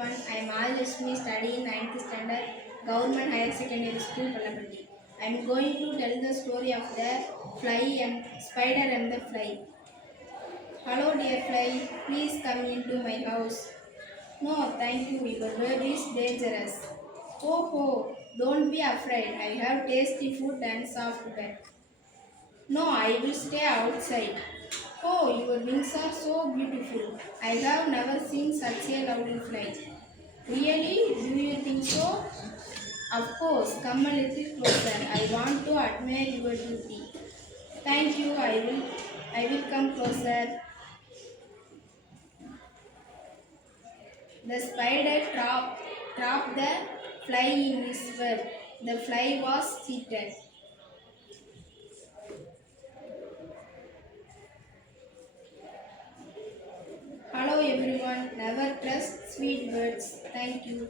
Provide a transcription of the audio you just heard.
everyone. I am Alashmi studying 9th standard Government Higher Secondary School, Pallapatti. I am going to tell the story of the fly and spider and the fly. Hello dear fly, please come into my house. No, thank you. Your bird is dangerous. Oh, oh, don't be afraid. I have tasty food and soft bed. No, I will stay outside. Oh, your wings are so beautiful. I have never seen such a lovely flight. Really? Do you think so? Of course, come a little closer. I want to admire your beauty. Thank you. I will come closer. The spider trapped the fly in his web. The fly was seated. Hello everyone. Never trust sweet birds. Thank you.